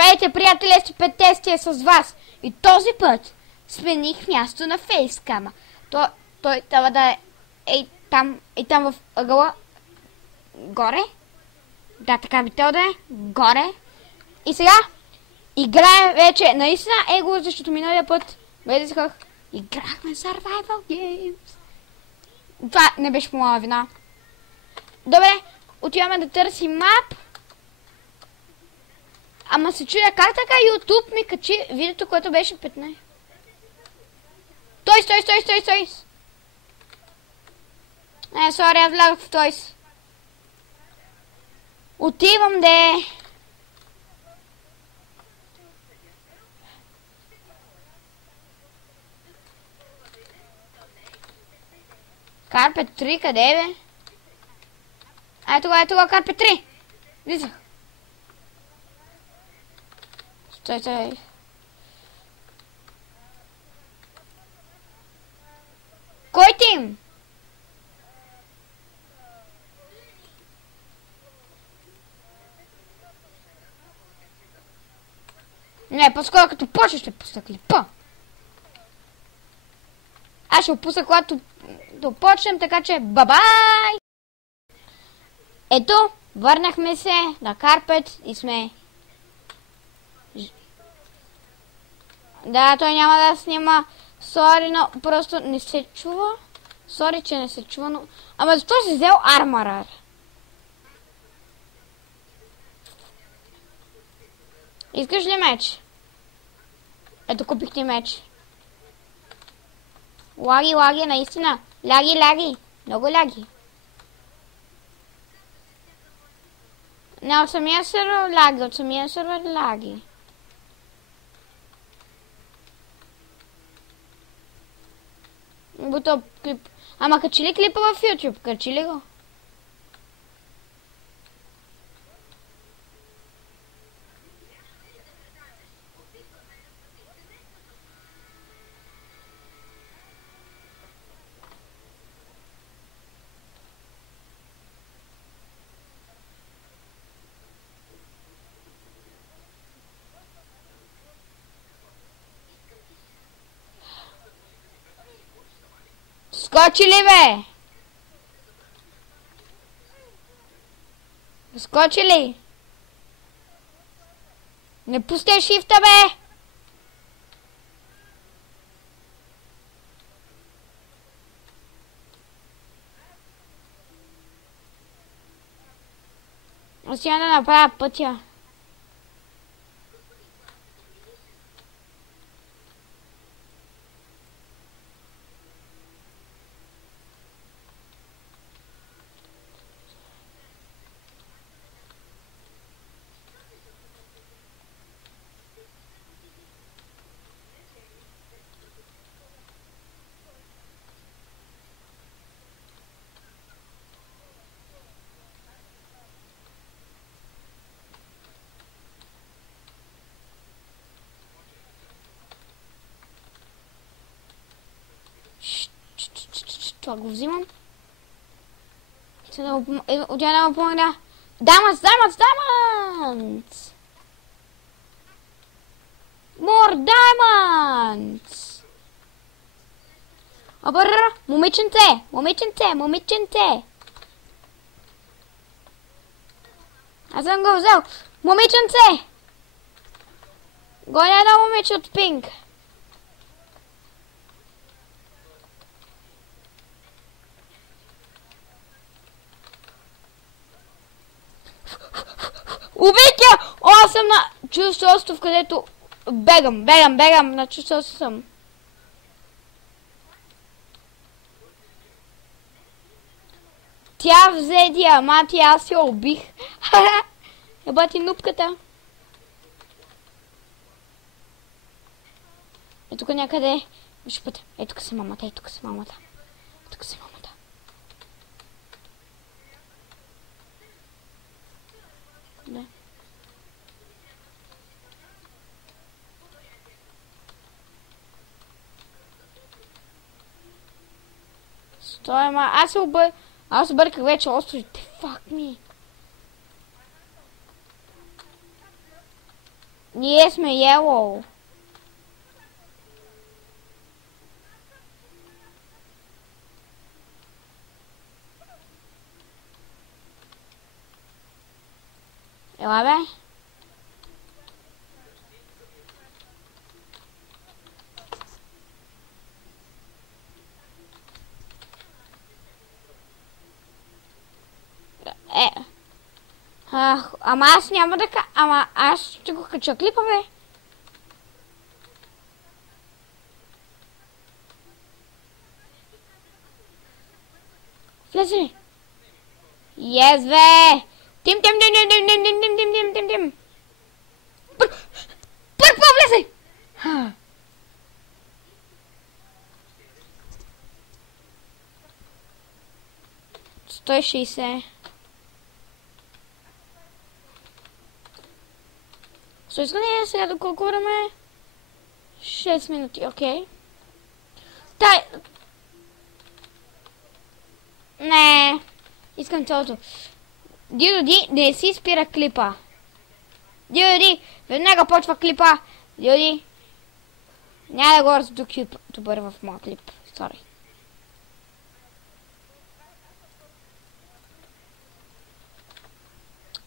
Здравейте, приятели, Петестия с вас. И този път смених място на фейскама. Той трябва да е там в ъгъла. Горе. Да, така би трябва да е. Горе. И сега играем вече наистина его, защото миналия път играхме Survival Games. Това не беше по моя вина. Добре, отиваме да търсим мап. Ама се чудя как така YouTube ми качи видеото, което беше 15. Той! Не, сори, аз влязох в Тойс. Отивам де. Карпет 3, къде бе? Ето го, Карпет 3. Влизах. Стой. Кой тим? Не, по-скоро като почне ще пусна клипа. Аз ще опусна когато почнем, така че бабай! Ето, върнахме се на Карпет и сме... Да, той няма да снима. Сори, но просто не се чува. Сори, че не се чува, но... Ама защо си взел арморър? Искаш ли меч? Ето, купих ти меч. Лаги, наистина. Лаги. Много лаги. Не, от самия сервер лаги. Готов клип. Ама качи ли клипа в YouTube? Качи ли го? Скочи ли, бе? Скочи ли? Не пустай шифта, бе! Аз сега да направя пътя. Това го взимам. Отя да му помогна. Дамънс! More diamonds! Обър! Момиченце! Аз съм го взел! Момиченце! Гоня едно момиче от пинк. Убийте! Аз съм на чужд остров, където бегам. На чужд остров съм. Тя взе диаманти, аз я убих. Ебати нупката. Е тук някъде. Виж пътя. Е тук са мамата. Да. Стой, ма, аз обърках вече островите. Fuck me. Ние сме yellow. Ела бе. Ама аз няма да ама аз ще го кача клипа, бе. Влезе ли? Yes, бе! Тим! Първо влезе! 160. Що иска ли сега до колко време? 6 минути, окей. Тай! Не, искам цялото. Диоди, не си спира клипа. Диоди, веднага почва клипа. Диоди. Няма да го раздук ютубър в моя клип. Сори.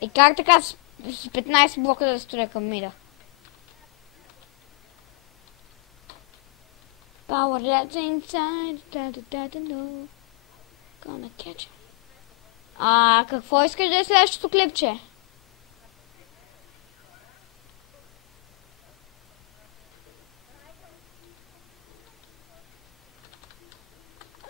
И как така с 15 блока да строя към мида? Power that's inside, no. Gonna catch it. Какво искаш да е следващото клипче?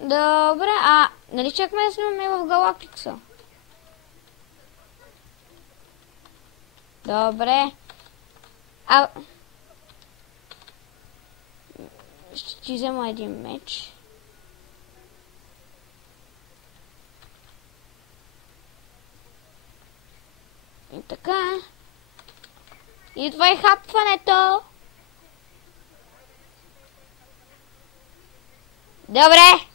Добре, нали чакаме да снимаме в Галактикса? Добре. Ще ти взема един меч. И така. Идва и хапването. Добре.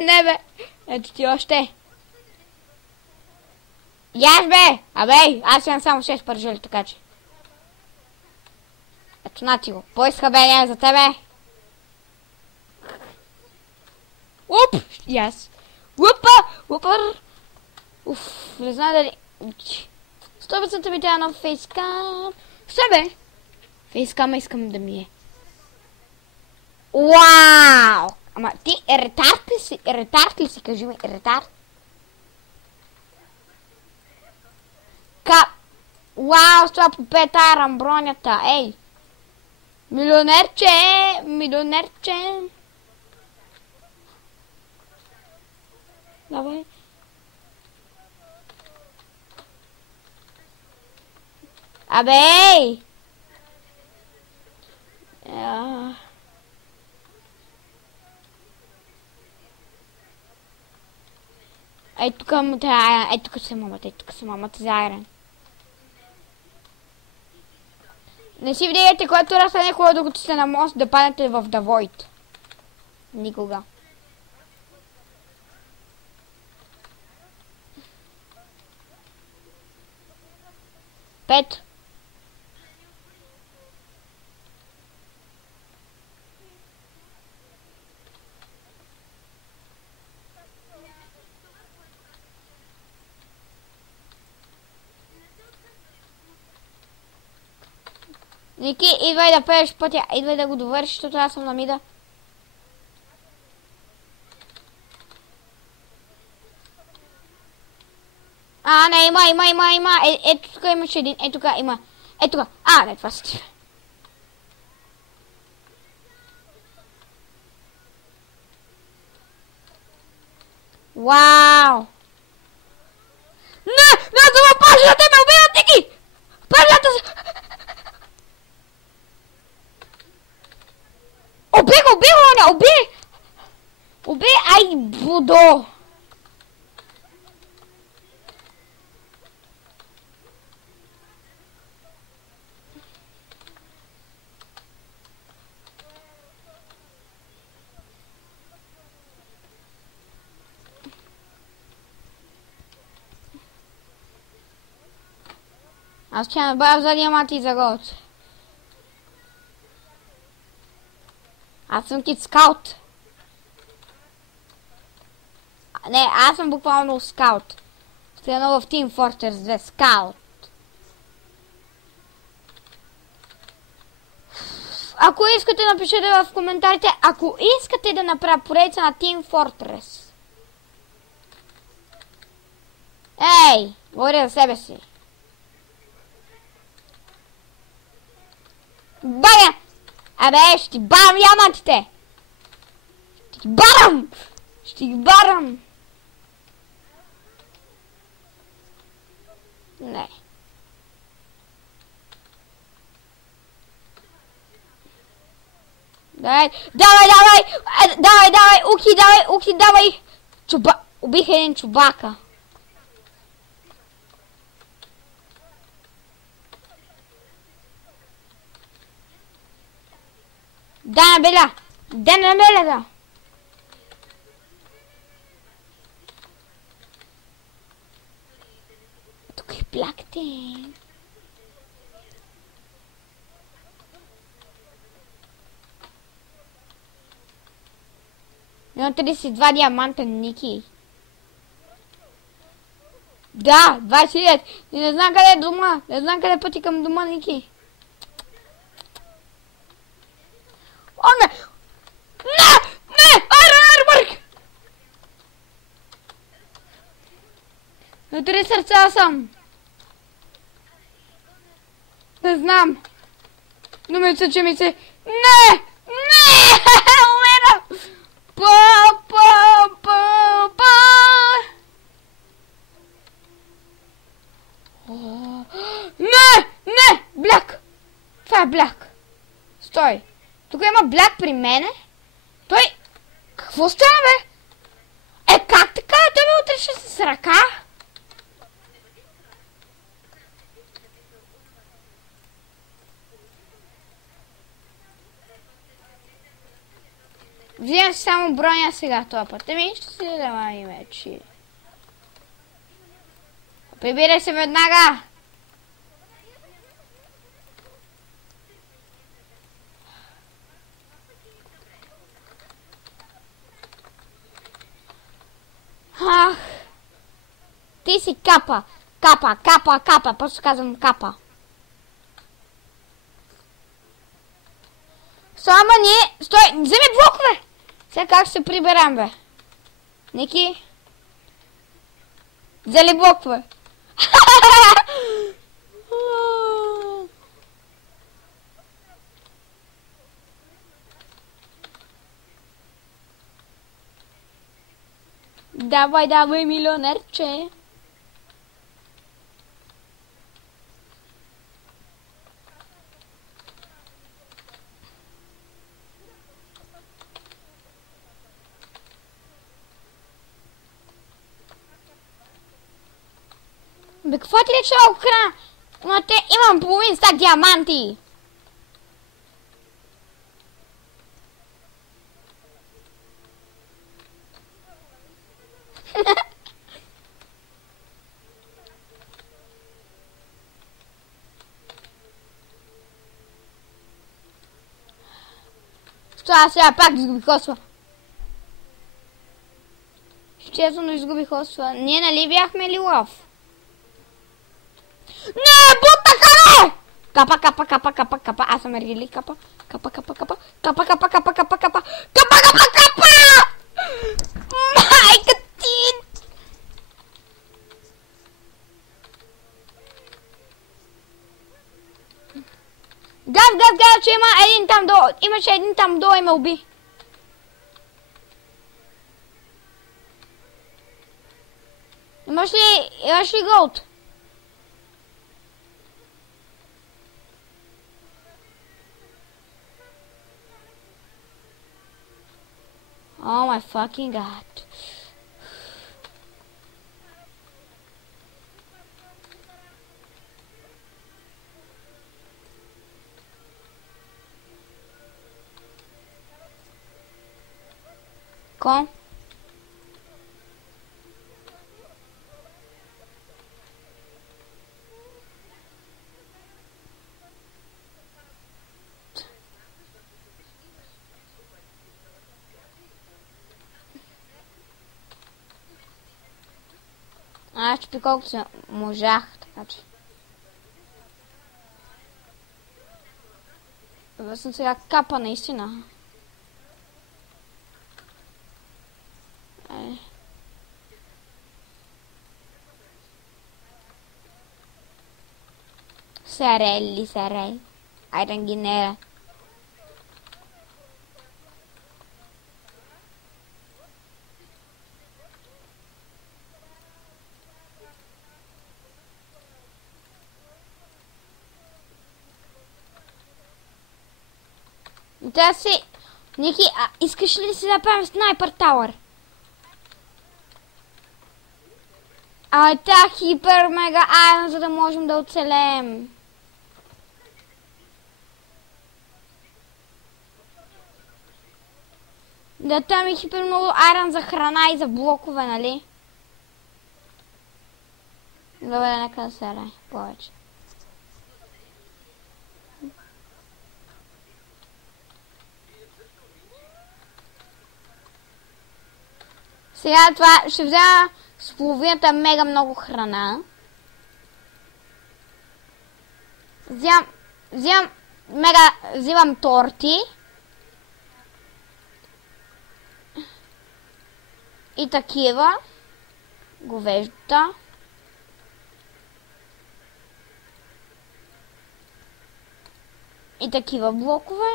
Не бе. Ето ти още. Яш бе. Абе, аз имам само 6 пържели, така че. Ето на ти го. Поиска бе, няма за тебе. Уп. Яс. Упър. Уф, не знам дали... 100% ми трябва на фейскам. Все бе. Фейскама искам да ми е. Уау! Ама ти ретард ли си? Ретард ли си? Кажи ми, ретард? Уау, с това по 5 рамбронята, ей! Милионерче! Давай. Абей! Ей тук му трябва, ей тук се мамата за айрен. Не си вдигайте, когато разстане хубаво, докато сте на мост, да паднете в The Void. Никога. Пет. Ники, идвай да пееш пътя, идвай да го довършиш, защото аз съм на мида. Не, има. Ето тук имаше един, ето тук има. Ето тук, не, това си ти. Вау! Не, това пажата ме убиват, Ники! Пажата се... Уби, ай, будо! Аз ще набавя за диаманти и за голд. Аз съм кит скаут. Не, аз съм буквално скаут. Стояно в Team Fortress 2 скаут. Ако искате, напишете в коментарите, ако искате да направя поредица на Team Fortress. Ей, говоря за себе си. Бая! Абе, ще ти барам диамантите! Ще ти барам! Ще ги барам! Не. Давай, Уки, давай! Убих един чубака. Да, Беля! Да. Тук е плакте. Имам 32 диаманта, Ники. Да, 20 и не знам къде е дома. Не знам къде е пъти към дома, Ники. О, не! Не! Армарк! На 3 сърца съм. Не знам. Но мисля, че ми се... Не! Умера! Не! Бляк! Това е бляк. Стой. Тук има бляк при мене. Той... Какво става, бе? Как така? Той ме отреше с ръка? Взимам си само броня сега този път. Ами ще си дадем и мечи. Прибирай се веднага! Ах! Ти си капа! Капа! Просто казвам капа. Само ние... Стой! Вземи блокове! Сега как ще се приберам, бе? Ники? Взели блокове? Давай, милионерче! Бе, какво ти рече малко храна? Имам половин стак диаманти. Аз сега пак изгубих осва. Честно изгубих осва. Ние нали бяхме ли лов? Не, бутна каре! Капа. Аз съм рили капа. Капа. Майка ти! Газ, че има един там долу. Имаше един там долу и ме уби. Имаш ли голд? Oh my fucking god. Con. Значи колкото се можах, така че. Съм сега капа наистина. Сарели. Айран генера. Да си... Ники, искаш ли да си направим снайпер тауър? Та хипер мега айрон, за да можем да оцелеем. Да, там е хипер много айрон за храна и за блокове, нали? Добре, нека да се рай повече. Сега това ще взема с половината мега много храна. Взимам торти. И такива. Говеждата. И такива блокове.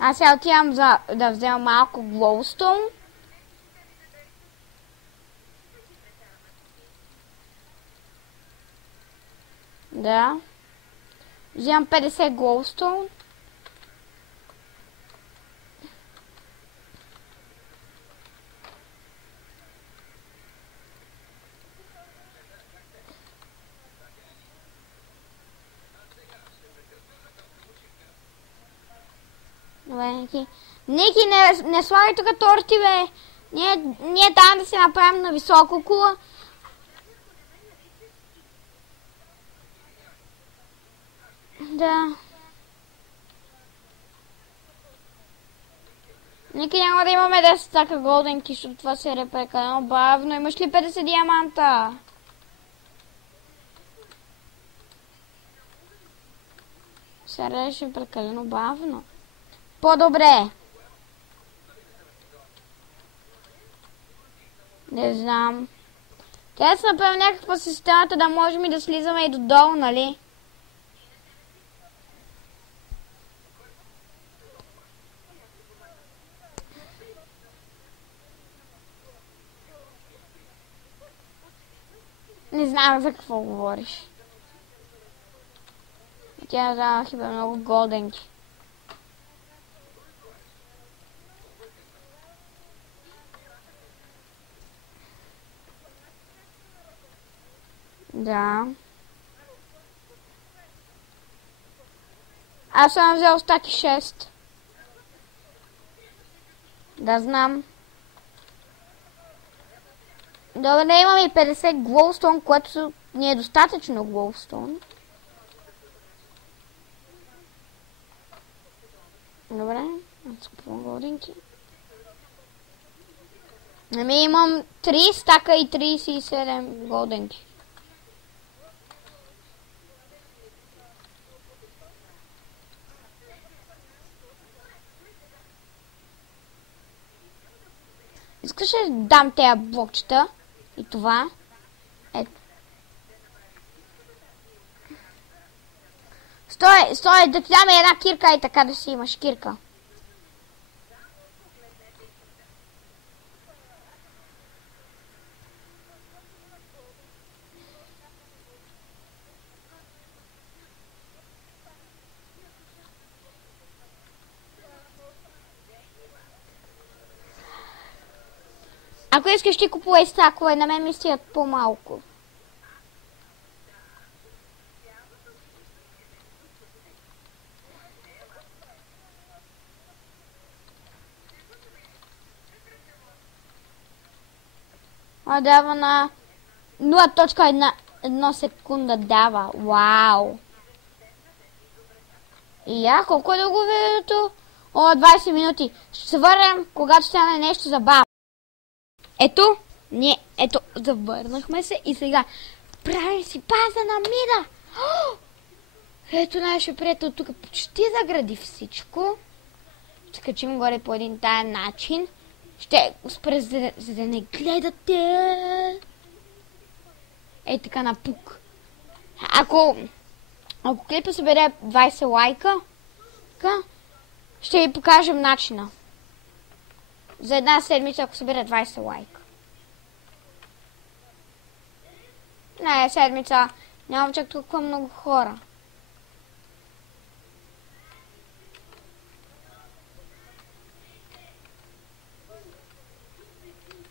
Аз сега отивам да взема малко глоустоун. Да. Вземам 50 глоустоун. Ники, не слагай тук торти, бе. Ние там да се направим на високо кула. Да. Ники, няма да имаме 10 стака голденки, защото това се е прекалено бавно. Имаш ли 50 диаманта? Се реше прекалено бавно. По-добре. Не знам. Трябва да се направим някаква системата, да можем и да слизаме и додолу, нали? Не знам за какво говориш. Тя дава хиба много голденки. Да. Аз съм взел стаки 6. Да, знам. Добре, имам и 50 глоустоун, което не е достатъчно глоустоун. Добре, аз купувам голденки. Ами имам 3 стака и 37 голденки. Искаш да дам тези блокчета и това. Ето. Стой, да ти дам една кирка и така да си имаш кирка. Ако искаш ти купувай стакове, на мен ми стигат по-малко. Дава на 0.1 секунда дава. Вау! И колко е дълго видеото? 20 минути. Ще се върнем, когато стане нещо забавно. Ето, завърнахме се и сега правим си база на мина. Ето нашия приятел тук почти загради всичко. Ще качим горе по един тая начин. Ще го спра, за да не гледате. Ей така напук. Ако клипа събере 20 лайка, ще ви покажем начина. За една седмица, ако събере 20 лайка. Не, седмица. Нямам чак толкова много хора.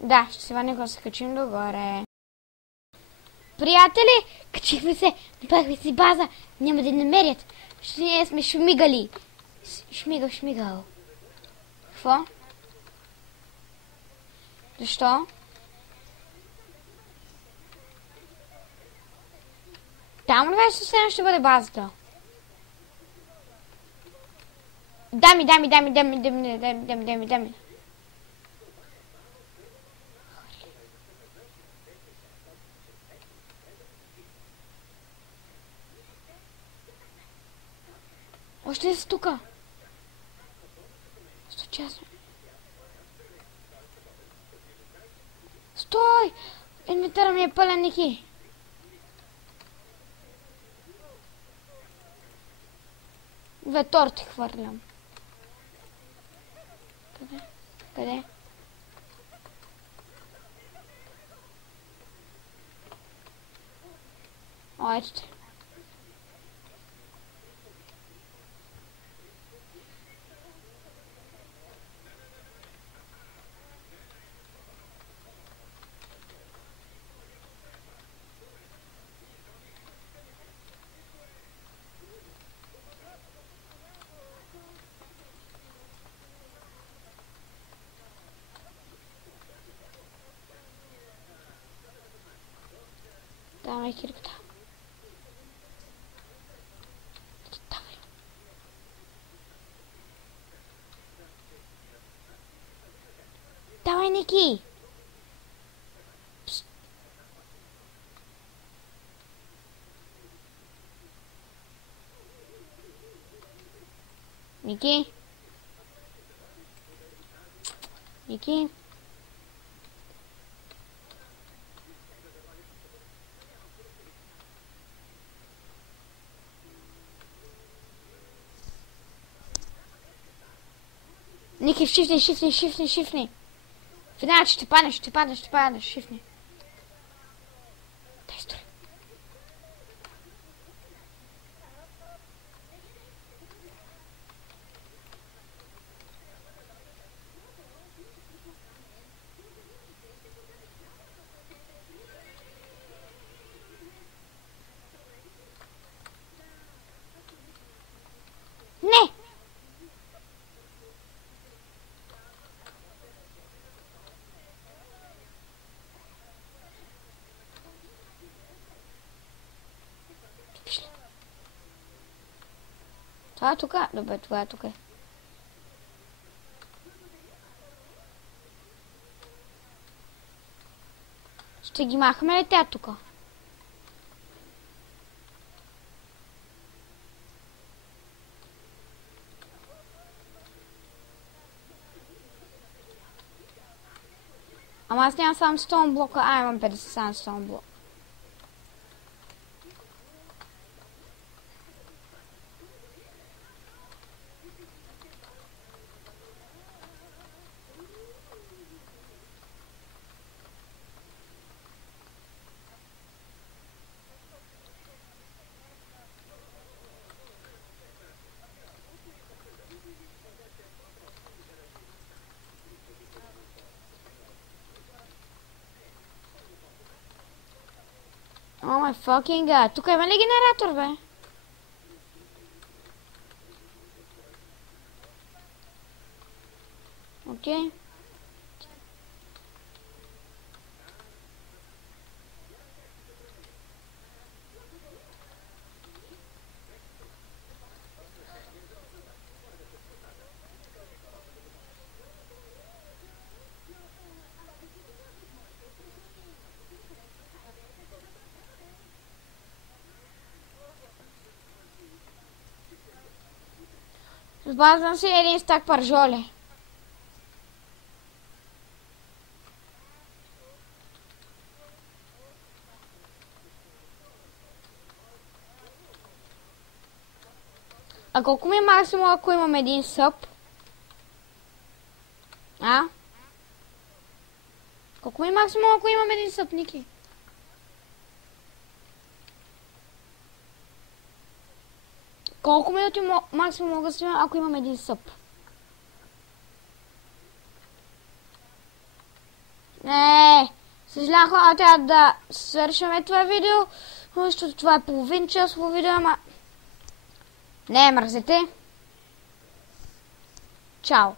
Да, ще се върнем, когато се качим догоре. Приятели, качихме се, направихме си база, няма да намерят. Ще ние сме шмигали. Шмигал. Какво? Защо? Там ли вече съвсем ще бъде базата? Дами. Още ли са тука? 100 часа. Стой! Инвентара ми е пълен, Ники. Две торти хвърлям. Къде? О, ето те. Давай кирката. Давай, Ники! Пст. Ники? Ники, шифни. Финал, ще падаш, шифни. Дай стой. Не! Това е тук? Добре, това е тук. Ще ги махаме ли тя тук? Ама аз нямам само 100 блока, имам 50 само 100 блока. Oh my fucking god. Тук има ли генератор, бе? Окей. Запазвам си един стак пържоли. А колко ми е максимум, ако имам един съп? А? Колко ми е максимум, ако имам един съп, Ники? Колко минути максимум мога да снимам, ако имам един съп? Съжалявам, хора, трябва да свършваме това видео, защото това е половин часово видео, ама... Не, мързете. Чао.